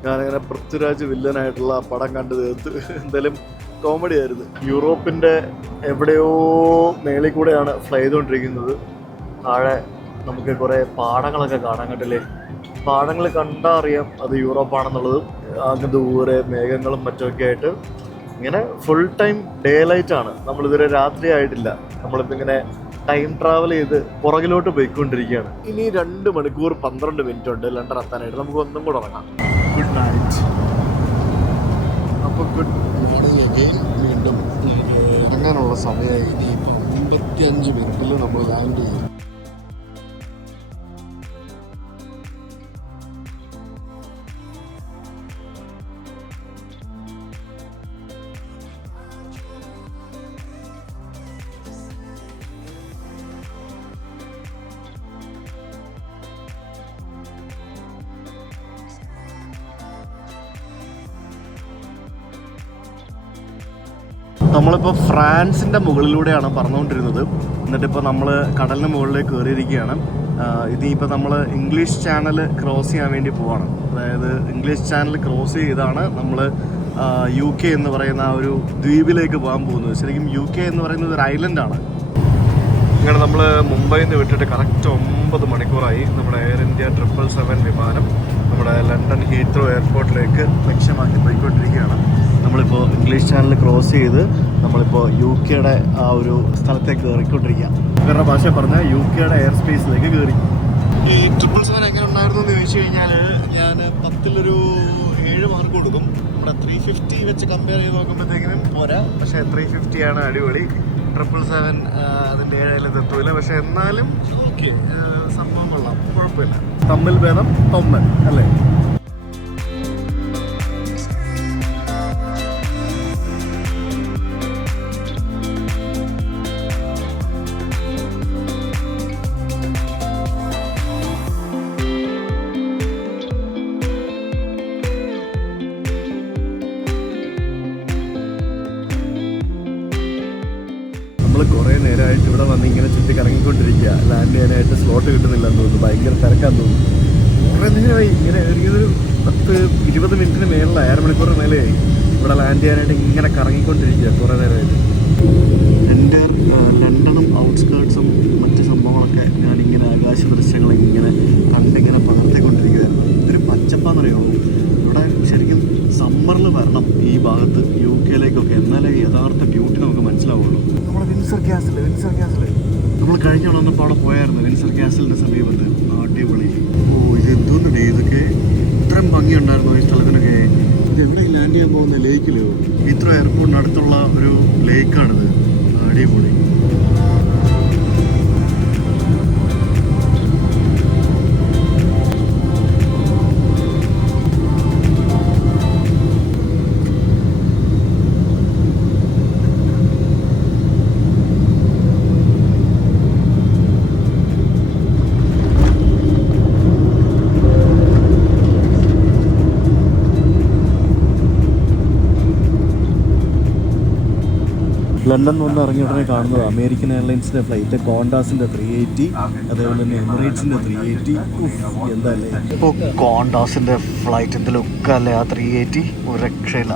ഞാനങ്ങനെ പൃഥ്വിരാജ് വില്ലനായിട്ടുള്ള പടം കണ്ടു തീർത്ത് എന്തായാലും കോമഡി ആയിരുന്നു. യൂറോപ്പിന്റെ എവിടെയോ മേളിൽ കൂടെയാണ് ഫ്ലൈ ചെയ്തുകൊണ്ടിരിക്കുന്നത്. താഴെ നമുക്ക് കുറേ പാടങ്ങളൊക്കെ കാണാൻ കണ്ടില്ലേ? പാടങ്ങൾ കണ്ടാൽ അറിയാം അത് യൂറോപ്പാണെന്നുള്ളത്. അങ്ങ് ദൂരെ മേഘങ്ങളും മറ്റുമൊക്കെ ആയിട്ട് ഇങ്ങനെ ഫുൾ ടൈം ഡേ ലൈറ്റ് ആണ് നമ്മളിതുവരെ രാത്രി ആയിട്ടില്ല. നമ്മളിപ്പോൾ ഇങ്ങനെ ടൈം ട്രാവൽ ചെയ്ത് പുറകിലോട്ട് പോയിക്കൊണ്ടിരിക്കുകയാണ്. ഇനി രണ്ട് മണിക്കൂർ പന്ത്രണ്ട് മിനിറ്റ് ഉണ്ട്. ലണ്ടൻ എത്താനായിട്ട് നമുക്ക് ഒന്നും കൂടെ ഇറങ്ങാം ഗുഡ് നൈറ്റ് അപ്പോൾ ഗുഡ് മോർണിംഗ് അഗെയിൻ വീണ്ടും. ഇറങ്ങാനുള്ള സമയമായി ഇനിയിപ്പം അമ്പത്തിയഞ്ച് മിനിറ്റിൽ നമ്മൾ ലാൻഡ് ചെയ്യും നമ്മളിപ്പോൾ ഫ്രാൻസിന്റെ മുകളിലൂടെയാണ് പറന്നുകൊണ്ടിരുന്നത്. എന്നിട്ടിപ്പോൾ നമ്മൾ കടലിന് മുകളിലേക്ക് കയറിയിരിക്കുകയാണ്. ഇനിയിപ്പോൾ നമ്മൾ ഇംഗ്ലീഷ് ചാനൽ ക്രോസ് ചെയ്യാൻ വേണ്ടി പോവാണ്. അതായത് ഇംഗ്ലീഷ് ചാനൽ ക്രോസ് ചെയ്താണ് നമ്മൾ യു കെ എന്ന് പറയുന്ന ആ ഒരു ദ്വീപിലേക്ക് പോകാൻ പോകുന്നത്. ശരിക്കും യു കെ എന്ന് പറയുന്നത് ഒരു ഐലൻഡാണ് ഇങ്ങനെ നമ്മൾ മുംബൈയിൽ നിന്ന് വിട്ടിട്ട് കറക്റ്റ് ഒമ്പത് മണിക്കൂറായി നമ്മുടെ എയർ ഇന്ത്യ ട്രിപ്പിൾ സെവൻ വിമാനം നമ്മുടെ ലണ്ടൻ ഹീത്രോ എയർപോർട്ടിലേക്ക് ലക്ഷ്യമാക്കി പോയിക്കൊണ്ടിരിക്കുകയാണ്. നമ്മളിപ്പോൾ ഇംഗ്ലീഷ് ചാനൽ ക്രോസ് ചെയ്ത് നമ്മളിപ്പോൾ യു കെയുടെ ആ ഒരു സ്ഥലത്തേക്ക് കയറിക്കൊണ്ടിരിക്കുക ഇവരുടെ ഭാഷ പറഞ്ഞാൽ യു കെയുടെ എയർ സ്പേസിലേക്ക് കയറി ഈ ട്രിപ്പിൾ സെവൻ എങ്ങനെ ഉണ്ടായിരുന്നു എന്ന് ചോദിച്ചു കഴിഞ്ഞാൽ ഞാൻ പത്തിലൊരു ഏഴ് മാർക്ക് കൊടുക്കും. നമ്മുടെ ത്രീ ഫിഫ്റ്റി വെച്ച് കമ്പയർ ചെയ്ത് നോക്കുമ്പോഴത്തേക്കിനും പോരാ. പക്ഷേ ത്രീ ഫിഫ്റ്റിയാണ് അടിപൊളി. ട്രിപ്പിൾ സെവൻ അതിന്റെ ഏഴായാലും എത്തൂല. പക്ഷേ എന്നാലും ഓക്കെ സംഭവം കൊള്ളാം. കുഴപ്പമില്ല. തമ്മിൽ ഭേദം തൊമ്മൻ അല്ലേ? ഭയങ്കര തിരക്കാന്ന് തോന്നുന്നു. കുറേ നേരമായി ഇങ്ങനെ ഒരു പത്ത് ഇരുപത് മിനിറ്റിന് മേളിലായി അരമണിക്കൂറിന് മേലെയായി ഇവിടെ ലാൻഡ് ചെയ്യാനായിട്ട് ഇങ്ങനെ കറങ്ങിക്കൊണ്ടിരിക്കുക കുറേ നേരമായിട്ട്. എന്റെ ലണ്ടനും ഔട്ട്സ്കേർട്സും മറ്റ് സംഭവങ്ങളൊക്കെ ഞാനിങ്ങനെ ആകാശ ദൃശ്യങ്ങൾ ഇങ്ങനെ കണ്ടിങ്ങനെ പകർത്തിക്കൊണ്ടിരിക്കുകയായിരുന്നു. ഒരു പച്ചപ്പാന്നറിയോ? ഇവിടെ ശരിക്കും സമ്മറിൽ വരണം ഈ ഭാഗത്ത് യു കെയിലേക്കൊക്കെ എന്നാലേ യഥാർത്ഥ ബ്യൂട്ടി നമുക്ക് മനസ്സിലാവുള്ളൂ. നമ്മുടെ വിൻസർ ഗ്യാസിൽ വിൻസർ ക്യാസിൽ നമ്മൾ കഴിഞ്ഞ വന്നപ്പോൾ അവിടെ പോയായിരുന്നു. വിൻസർ ക്യാസിലിന്റെ സമീപത്ത്. അടിപൊളി. ഓ ഇത് എന്തോന്നുണ്ട് ഇതൊക്കെ ഇത്രയും ഭംഗിയുണ്ടായിരുന്നു ഈ സ്ഥലത്തിനൊക്കെ? ഇത് എവിടെ ലാൻഡ് ചെയ്യാൻ പോകുന്ന ലേക്കിലോ? ഇത്ര എയർപോർട്ടിനടുത്തുള്ള ഒരു ലേക്കാണിത് അടിപൊളി. ലണ്ടൻ വന്ന് ഇറങ്ങിയ ഉടനെ കാണുന്നത് അമേരിക്കൻ എയർലൈൻസിന്റെ ഫ്ലൈറ്റ് കോണ്ടാസിന്റെ ത്രീ എയ്റ്റി അതേപോലെ തന്നെ എമിറേറ്റ്സിന്റെ ത്രീ എയ്റ്റി എന്തല്ലേ? ഇപ്പോൾ കോണ്ടാസിന്റെ ഫ്ലൈറ്റ് ലുക്ക് അല്ലേ ആ ത്രീ എയ്റ്റി ഒരു രക്ഷയില്ല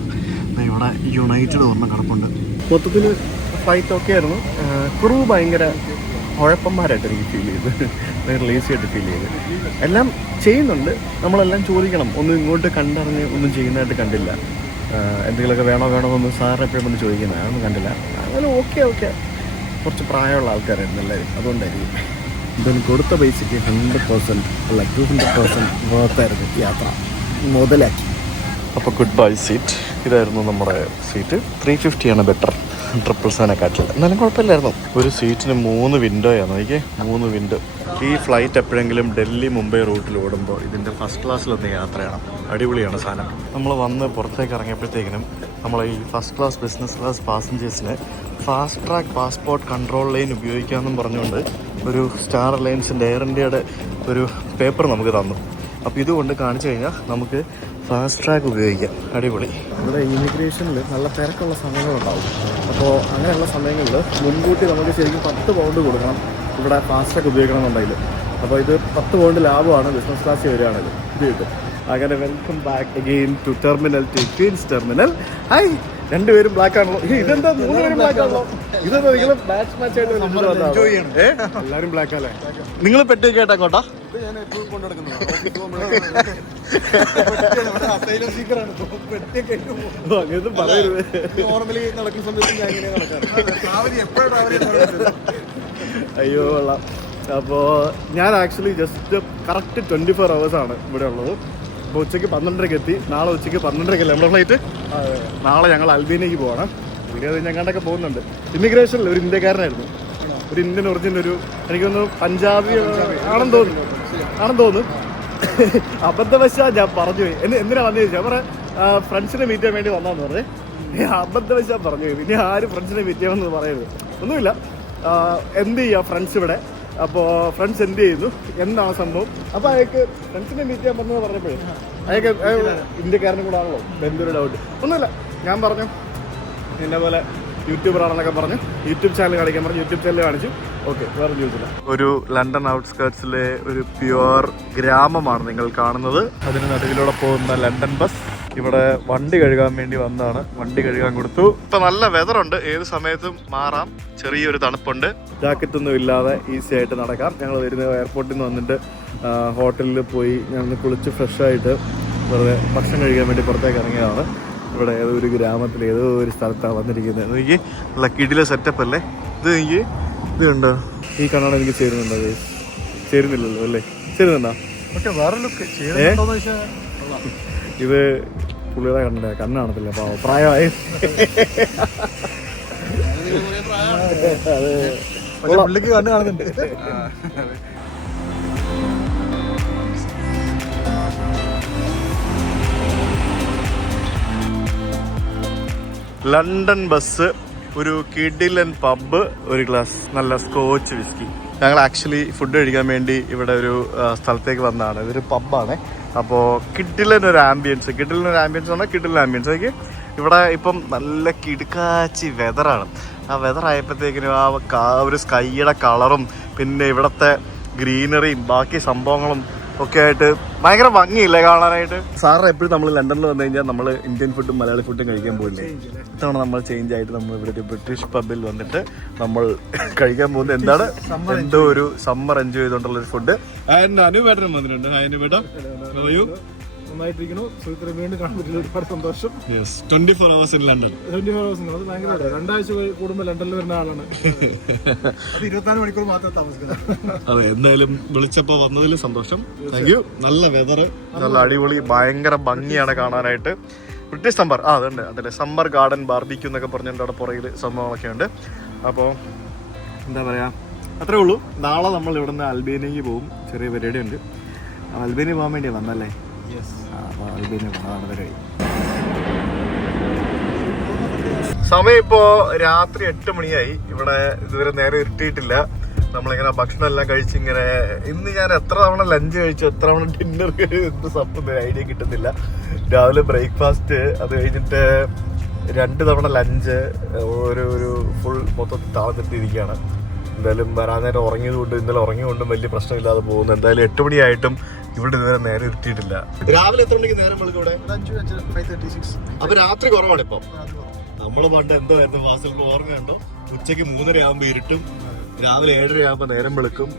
ഇവിടെ യുണൈറ്റഡ് ഒന്നും കിടപ്പുണ്ട്. മൊത്തത്തിൽ ഫ്ലൈറ്റ് ഒക്കെ ആയിരുന്നു. ക്രൂ ഭയങ്കര ഉഴപ്പന്മാരായിട്ട് എനിക്ക് ഫീൽ ചെയ്ത് ഭയങ്കര ലേസി ആയിട്ട് ഫീൽ ചെയ്ത് എല്ലാം ചെയ്യുന്നുണ്ട്. നമ്മളെല്ലാം ചോദിക്കണം. ഒന്നും ഇങ്ങോട്ട് കണ്ടറിഞ്ഞ് ഒന്നും ചെയ്യുന്നതായിട്ട് കണ്ടില്ല. എന്തെങ്കിലുമൊക്കെ വേണോ വേണോ എന്ന് സാർ എപ്പോഴും വന്ന് ചോദിക്കുന്നത്. അതൊന്നും കണ്ടില്ല. അങ്ങനെ ഓക്കെ ഓക്കെ. കുറച്ച് പ്രായമുള്ള ആൾക്കാരായിരുന്നു എല്ലാവരും. അതുകൊണ്ടായിരിക്കും. എന്തായാലും കൊടുത്ത പൈസയ്ക്ക് ഹൺഡ്രഡ് പെർസെന്റ് അല്ല ടു ഹൺഡ്രഡ് പെർസെന്റ് വേർത്തായിരുന്നു യാത്ര. മുതലാക്കി. അപ്പോൾ ഗുഡ് ബൈ സീറ്റ് ഇതായിരുന്നു നമ്മുടെ സീറ്റ് ത്രീ ഫിഫ്റ്റിയാണ് ബെറ്റർ ട്രിപ്പിൾ സെവനെക്കാട്ടില്ല എന്നാലും കുഴപ്പമില്ലായിരുന്നു. ഒരു സീറ്റിന് മൂന്ന് വിൻഡോയാണ് നോക്കിയേ മൂന്ന് വിൻഡോ ഈ ഫ്ലൈറ്റ് എപ്പോഴെങ്കിലും ഡൽഹി മുംബൈ റൂട്ടിൽ ഓടുമ്പോൾ ഇതിന്റെ ഫസ്റ്റ് ക്ലാസ്സിലൊന്ന് യാത്രയാണ് അടിപൊളിയാണ് സാധനം. നമ്മൾ വന്ന് പുറത്തേക്ക് ഇറങ്ങിയപ്പോഴത്തേക്കിനും നമ്മൾ ഈ first class business class പാസഞ്ചേഴ്സിന് fast track passport control line ഉപയോഗിക്കാമെന്നും പറഞ്ഞുകൊണ്ട് ഒരു സ്റ്റാർ അലയൻസിന്റെ എയർ ഇന്ത്യയുടെ ഒരു പേപ്പർ നമുക്ക് തന്നു. അപ്പോൾ ഇതുകൊണ്ട് കാണിച്ചു കഴിഞ്ഞാൽ നമുക്ക് ഫാസ്റ്റ് ട്രാക്ക് ഉപയോഗിക്കാം. അടിപൊളി. നമ്മുടെ ഇമിഗ്രേഷനിൽ നല്ല തിരക്കുള്ള സമയങ്ങളുണ്ടാവും. അപ്പോൾ അങ്ങനെയുള്ള സമയങ്ങളിൽ മുൻകൂട്ടി നമുക്ക് ശരിക്കും പത്ത് പൗണ്ട് കൊടുക്കണം. ഇവിടെ ഫാസ്റ്റൊക്കെ ഉപയോഗിക്കണം എന്നുണ്ടെങ്കിൽ അപ്പോൾ ഇത് പത്ത് പൗണ്ട് ലാഭമാണ് ബിസിനസ് ക്ലാസ്സിൽ വരികയാണെങ്കിൽ. ഇത് കിട്ടും. അങ്ങനെ welcome back again to terminal two Queen's terminal hi രണ്ടുപേരും ബ്ലാക്ക് ആണല്ലോ. ഇതെന്താ? മൂന്ന് പേരും ബ്ലാക്ക് ആണല്ലോ. ഇതെന്താ? നിങ്ങൾ മാച്ച് മാച്ച് ആയിട്ട് എല്ലാരും എല്ലാവരും ബ്ലാക്ക് അല്ലേ നിങ്ങൾ പെട്ടി കേട്ടാ കോട്ടാ ഞാൻ എപ്പോഴും കൊണ്ടു അങ്ങനൊന്നും പറയരുത്. നോർമലി നടക്കുന്ന സമയത്ത് ഞാൻ ഇങ്ങനെ നടക്കാറ്. അയ്യോ കൊള്ളാം. അപ്പോ ഞാൻ actually just correct twenty four ആണ് ഇവിടെ ഉള്ളത്. അപ്പോൾ ഉച്ചയ്ക്ക് പന്ത്രണ്ടരയ്ക്ക് എത്തി. നാളെ ഉച്ചയ്ക്ക് പന്ത്രണ്ടരയ്ക്കല്ലേ നമ്മുടെ ഫ്ലൈറ്റ് നാളെ ഞങ്ങൾ അൽബീനയ്ക്ക് പോകണം. വീഡിയോ ഞങ്ങണ്ടൊക്കെ പോകുന്നുണ്ട്. ഇമിഗ്രേഷനിൽ ഒരു ഇന്ത്യക്കാരനായിരുന്നു. ഒരു ഇന്ത്യൻ ഒറിജിനൽ ഒരു എനിക്കൊന്ന് പഞ്ചാബി ആണെന്ന് തോന്നുന്നു. ആണെന്ന് തോന്നുന്നു. അബദ്ധവശാ ഞാൻ പറഞ്ഞു പോയി. എന്ന് എന്തിനാ വന്നു ചോദിച്ചാൽ പറയാം ഫ്രണ്ട്സിനെ മീറ്റ് ചെയ്യാൻ വേണ്ടി വന്നാന്ന് പറഞ്ഞേ. അബദ്ധവശാ പറഞ്ഞു പോയി. പിന്നെ ആരും ഫ്രണ്ട്സിനെ മീറ്റ് ചെയ്യാമെന്ന് പറയരുത്. ഒന്നുമില്ല. എന്ത് ചെയ്യുക ഫ്രണ്ട്സ് ഇവിടെ? അപ്പോൾ ഫ്രണ്ട്സ് എന്ത് ചെയ്യുന്നു? എന്താണ് സംഭവം? അപ്പോൾ അയാൾക്ക് ഫ്രണ്ട്സിനെ മീറ്റ് ചെയ്യാൻ പറഞ്ഞു പറഞ്ഞപ്പോഴേ അയാൾക്ക് അയാൾ ഇന്ത്യക്കാരനും കൂടെ ആണല്ലോ എന്തൊരു ഡൗട്ട് ഒന്നുമില്ല ഞാൻ പറഞ്ഞു എന്നെ പോലെ യൂട്യൂബർ ആണെന്നൊക്കെ പറഞ്ഞു യൂട്യൂബ് ചാനൽ കാണിക്കാൻ പറഞ്ഞു യൂട്യൂബ് ചാനൽ കാണിച്ചു. ഓക്കെ വേറെ ചോദിച്ചില്ല ഒരു ലണ്ടൻ ഔട്ട്സ്കേർട്സിലെ ഒരു പ്യുവർ ഗ്രാമമാണ് നിങ്ങൾ കാണുന്നത്. അതിന് നടുവിലൂടെ പോകുന്ന ലണ്ടൻ ബസ് ഇവിടെ വണ്ടി കഴുകാൻ വേണ്ടി വന്നതാണ്. വണ്ടി കഴുകാൻ കൊടുത്തു. ഇപ്പൊ നല്ല വെതറുണ്ട് ഏത് സമയത്തും മാറാം. ചെറിയൊരു തണുപ്പുണ്ട്. ജാക്കറ്റ് ഒന്നും ഇല്ലാതെ ഈസി ആയിട്ട് നടക്കാം. ഞങ്ങൾ വരുന്ന എയർപോർട്ടിൽ നിന്ന് വന്നിട്ട് ഹോട്ടലിൽ പോയി ഞങ്ങൾ കുളിച്ച് ഫ്രഷായിട്ട് വെറുതെ ഭക്ഷണം കഴിക്കാൻ വേണ്ടി പുറത്തേക്ക് ഇറങ്ങിയതാണ്. ഇവിടെ ഏതോ ഒരു ഗ്രാമത്തിൽ ഏതോ ഒരു സ്ഥലത്താണ് വന്നിരിക്കുന്നത്. എനിക്ക് നല്ല കിടിലെ സെറ്റപ്പ് അല്ലേ? ഇത് എനിക്ക് ഇത് കണ്ടോ? ഈ കണ്ണാണ് എനിക്ക് ചേരുന്നുണ്ടോ? ചേരുന്നില്ലല്ലോ അല്ലേ? ചേരുന്നുണ്ടോ? പക്ഷെ വേറെ ലുക്ക്? ഇത് പുള്ളിയുടെ കണ്ണട കണ്ണാണത്തില്ല പാവ. പ്രായമായി. പുള്ളിക്ക് കണ്ണ് കാണുന്നുണ്ട്. ലണ്ടൻ ബസ് ഒരു കിഡിലൻ പബ് ഒരു ഗ്ലാസ് നല്ല സ്കോച്ച് വിസ്കി ഞങ്ങൾ ആക്ച്വലി ഫുഡ് കഴിക്കാൻ വേണ്ടി ഇവിടെ ഒരു സ്ഥലത്തേക്ക് വന്നതാണ്. ഇതൊരു പബ്ബാണ് അപ്പോൾ കിട്ടിലൊരു ആംബിയൻസ് കിട്ടിലൊരു ആംബിയൻസ് പറഞ്ഞാൽ കിഡിലൻ ആംബിയൻസ് എനിക്ക് ഇവിടെ ഇപ്പം നല്ല കിടുക്കാച്ചി വെതറാണ് ആ വെതർ ആയപ്പോഴത്തേക്കിനും ആ ഒരു സ്കൈയുടെ കളറും പിന്നെ ഇവിടുത്തെ ഗ്രീനറിയും ബാക്കി സംഭവങ്ങളും ഒക്കെ ആയിട്ട് ഭയങ്കര ഭംഗിയില്ലേ കാണാനായിട്ട്? സാർ എപ്പോഴും നമ്മൾ ലണ്ടനിൽ വന്നു കഴിഞ്ഞാൽ നമ്മൾ ഇന്ത്യൻ ഫുഡും മലയാളി ഫുഡും കഴിക്കാൻ പോയില്ലേ ഇത്തവണ നമ്മൾ ചേഞ്ച് ആയിട്ട് നമ്മൾ ഇവിടെ ഒരു ബ്രിട്ടീഷ് പബ്ബിൽ വന്നിട്ട് നമ്മൾ കഴിക്കാൻ പോകുന്നത് എന്താണ്? എന്തോ ഒരു സമ്മർ എൻജോയ് ചെയ്തുകൊണ്ടുള്ള ഒരു ഫുഡ് അനുപേട്ടനും വന്നിട്ടുണ്ട്. അനുപേട്ട നന്നായിട്ടിരിക്കുന്നു. സുഹൃത്തിനെ വീണ്ടും കാണാൻ പറ്റില്ല ഒരുപാട് സന്തോഷം. Twenty four hours in London twenty four hours അത് ഭയങ്കര രണ്ടാഴ്ച കൂടുമ്പോൾ ലണ്ടനിൽ വരുന്ന ആളാണ്. [laughs] അത് ഇരുപത്തിനാല് മണിക്കൂർ മാത്രമേ താമസിക്കുന്നത് അതെ എന്തായാലും വിളിച്ചപ്പോ വന്നതിൽ സന്തോഷം. താങ്ക് യു നല്ല വെതർ നല്ല അടിപൊളി ഭയങ്കര ഭംഗിയാണ് കാണാനായിട്ട്. ബ്രിട്ടീഷ് സമ്പർ ആ അതുണ്ട്. അതല്ലേ സമ്മർ ഗാർഡൻ ബാർബിക്യൂ എന്നൊക്കെ പറഞ്ഞിട്ട് അവിടെ പുറകിൽ സംഭവങ്ങളൊക്കെ ഉണ്ട്. അപ്പോൾ എന്താ പറയുക അത്രേ ഉള്ളൂ. നാളെ നമ്മൾ ഇവിടുന്ന് അൽബേനിക്ക് അൽബേനിയക്ക് പോകും. ചെറിയ പരിപാടി ഉണ്ട് അൽബേനിയ പോകാൻ വേണ്ടി വന്നല്ലേ? അപ്പോൾ അൽബേനിയ അതാണ് പരിപാടി സമയം ഇപ്പോ രാത്രി എട്ട് മണിയായി. ഇവിടെ ഇതുവരെ നേരെ ഇരുട്ടിയിട്ടില്ല. നമ്മളിങ്ങനെ ഭക്ഷണം എല്ലാം കഴിച്ച് ഇങ്ങനെ ഇന്ന് ഞാൻ എത്ര തവണ ലഞ്ച് കഴിച്ചു എത്ര തവണ ഡിന്നർ എന്ത് സംഭവം ഐഡിയ കിട്ടുന്നില്ല. രാവിലെ ബ്രേക്ക്ഫാസ്റ്റ് അത് കഴിഞ്ഞിട്ട് രണ്ട് തവണ ലഞ്ച് ഒരു ഒരു ഫുൾ മൊത്തം താളത്തിട്ടിരിക്കുകയാണ് എന്തായാലും വരാൻ നേരം ഉറങ്ങിയത് കൊണ്ട് ഇന്നലെ ഉറങ്ങിയതുകൊണ്ടും വലിയ പ്രശ്നമില്ലാതെ പോകുന്നു. എന്തായാലും എട്ട് മണിയായിട്ടും ഇവിടെ ഇതുവരെ നേരെ എത്തിയിട്ടില്ല രാവിലെ എത്ര മണിക്ക് നേരം ഇവിടെ? അപ്പൊ രാത്രി കുറവാണ് ഇപ്പൊ. നമ്മൾ പണ്ട് എന്തോ ആയിരുന്നു വാസൽ ഓർമ്മയുണ്ടോ ഉച്ചയ്ക്ക് മൂന്നര ആകുമ്പോ ഇരുട്ടും രാവിലെ ഏഴര ആകുമ്പോ നേരം വെളുക്കും.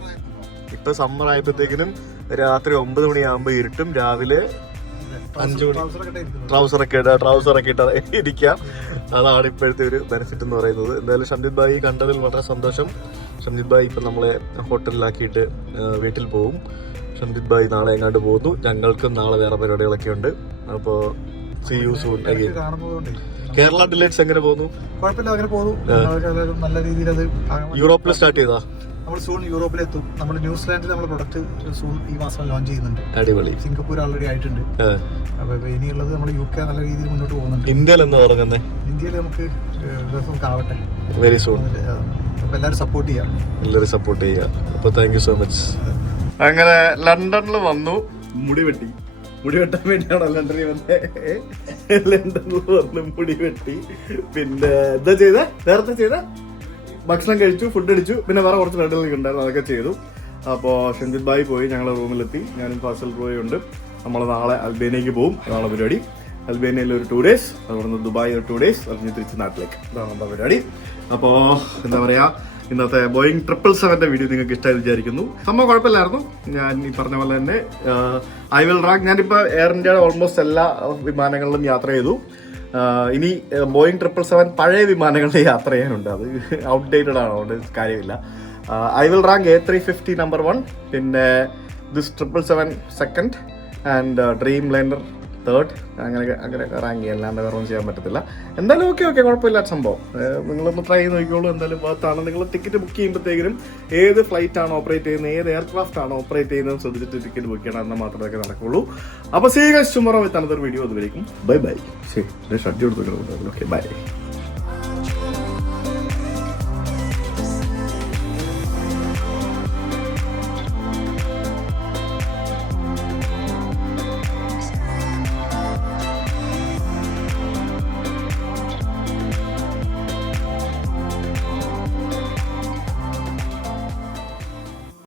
ഇപ്പൊ സമ്മർ ആയപ്പോഴത്തേക്കിനും രാത്രി ഒമ്പത് മണിയാകുമ്പോ ഇരുട്ടും രാവിലെ അഞ്ചു മണി. ട്രൗസർ ഒക്കെ ഇടാ ട്രൗസർ ഒക്കെ ഇട്ടാ ഇരിക്കാം. അതാണ് ഇപ്പോഴത്തെ ഒരു ബെനിഫിറ്റ് എന്ന് പറയുന്നത്. എന്തായാലും ഷംജിത് ഭായി കണ്ടതിൽ വളരെ സന്തോഷം. ഷംജിത് ഭായ് ഇപ്പം നമ്മളെ ഹോട്ടലിലാക്കിയിട്ട് വീട്ടിൽ പോകും ഷംജിത് ഭായ് നാളെ എങ്ങാണ്ട് പോകുന്നു. ഞങ്ങൾക്കും നാളെ വേറെ പരിപാടികളൊക്കെ ഉണ്ട്. അപ്പോൾ see you soon Kerala delights എങ്ങനെ പോകുന്നു? കുഴപ്പമില്ല അങ്ങനെ പോകുന്നു. ഞങ്ങൾക്ക് അത് നല്ല രീതിയിൽ അത് യൂറോപ്പിൽ സ്റ്റാർട്ട് ചെയ്താ നമ്മൾ സൂൺ യൂറോപ്പിലെത്തും. നമ്മൾ ന്യൂസിലാൻഡിൽ നമ്മൾ പ്രൊഡക്റ്റ് സൂൺ ഈ മാസം ലോഞ്ച് ചെയ്യുന്നുണ്ട്. അടിപൊളി. സിംഗപ്പൂർ ഓൾറെഡി ആയിട്ടുണ്ട്. അപ്പൊ ഇനിയുള്ളത് നമ്മൾ യു കെ നല്ല രീതിയിൽ മുന്നോട്ട് പോകുന്നുണ്ട്. ഇന്ത്യയിൽ എന്താ ഇന്ത്യയിൽ നമുക്ക് ദിവസം കാവട്ടെ. ആവട്ടെ വെരി സൂൺ എല്ലാവരും സപ്പോർട്ട് ചെയ്യാം. എല്ലാവരും സപ്പോർട്ട് ചെയ്യുക. അപ്പൊ താങ്ക് യു സോ മച്ച് അങ്ങനെ ലണ്ടനിൽ വന്നു. മുടി വെട്ടി. മുടി വെട്ടാൻ വേണ്ടിയാണോ ലണ്ടനിൽ വന്നത് ലണ്ടനിൽ വന്ന് മുടി വെട്ടി. പിന്നെ എന്താ ചെയ്ത? നേരത്തെ ചെയ്ത? ഭക്ഷണം കഴിച്ചു ഫുഡ് അടിച്ചു. പിന്നെ വേറെ കുറച്ച് ലണ്ടനിൽ ഉണ്ടായിരുന്നു അതൊക്കെ ചെയ്തു. അപ്പോൾ ഷെന്തിത് ബായി പോയി ഞങ്ങളുടെ റൂമിലെത്തി ഞാനും ഫാസൽ പോയി ഉണ്ട്. നമ്മൾ നാളെ അൽബേനിയക്ക് പോകും നാളെ പരിപാടി. അൽബേനിയയിൽ ഒരു ടു ഡേയ്സ് അതുകൊണ്ട് ദുബായ് ഒരു ടു ഡേയ്സ് അറിഞ്ഞ് തിരിച്ച് നാട്ടിലേക്ക്. പരിപാടി അപ്പോൾ എന്താ പറയാ ഇന്നത്തെ ബോയിങ് ട്രിപ്പിൾ സെവന്റെ വീഡിയോ നിങ്ങൾക്ക് ഇഷ്ടമായി വിചാരിക്കുന്നു. സംഭവം കുഴപ്പമില്ലായിരുന്നു. ഞാൻ ഈ പറഞ്ഞ പോലെ തന്നെ ഐ വിൽ റാങ്ക് ഞാനിപ്പോൾ എയർ ഇന്ത്യയുടെ ഓൾമോസ്റ്റ് എല്ലാ വിമാനങ്ങളിലും യാത്ര ചെയ്തു. ഇനി ബോയിങ് ട്രിപ്പിൾ സെവൻ പഴയ വിമാനങ്ങളിൽ യാത്ര ചെയ്യാനുണ്ട്. അത് ഔട്ട്ഡേറ്റഡ് ആണ് അതുകൊണ്ട് കാര്യമില്ല. I will rank A three fifty number one പിന്നെ this triple seven second and Dreamliner third അങ്ങനെ അങ്ങനെ റാങ്ക് ചെയ്യാം. അല്ലാണ്ട് വേറെ ഒന്നും ചെയ്യാൻ പറ്റത്തില്ല. എന്തായാലും ഓക്കെ ഓക്കെ കുഴപ്പമില്ലാത്ത സംഭവം. നിങ്ങളൊന്ന് ട്രൈ ചെയ്ത് നോക്കിക്കോളൂ. എന്തായാലും ഭാഗത്താണ്. നിങ്ങൾ ടിക്കറ്റ് ബുക്ക് ചെയ്യുമ്പോഴത്തേക്കും ഏത് ഫ്ലൈറ്റ് ആണ് ഓപ്പറേറ്റ് ചെയ്യുന്നത് ഏത് എയർക്രാഫ്റ്റ് ആണ് ഓപ്പറേറ്റ് ചെയ്യുന്നത് ശ്രദ്ധിച്ചിട്ട് ടിക്കറ്റ് ബുക്ക് ചെയ്യണം. എന്നാൽ മാത്രമേ നടക്കുള്ളൂ. അപ്പോൾ see you tomorrow with another video അതുവരേക്കും. ബൈ ബൈ ശരി ഷഡ്യൂൾ ഓക്കെ ബൈ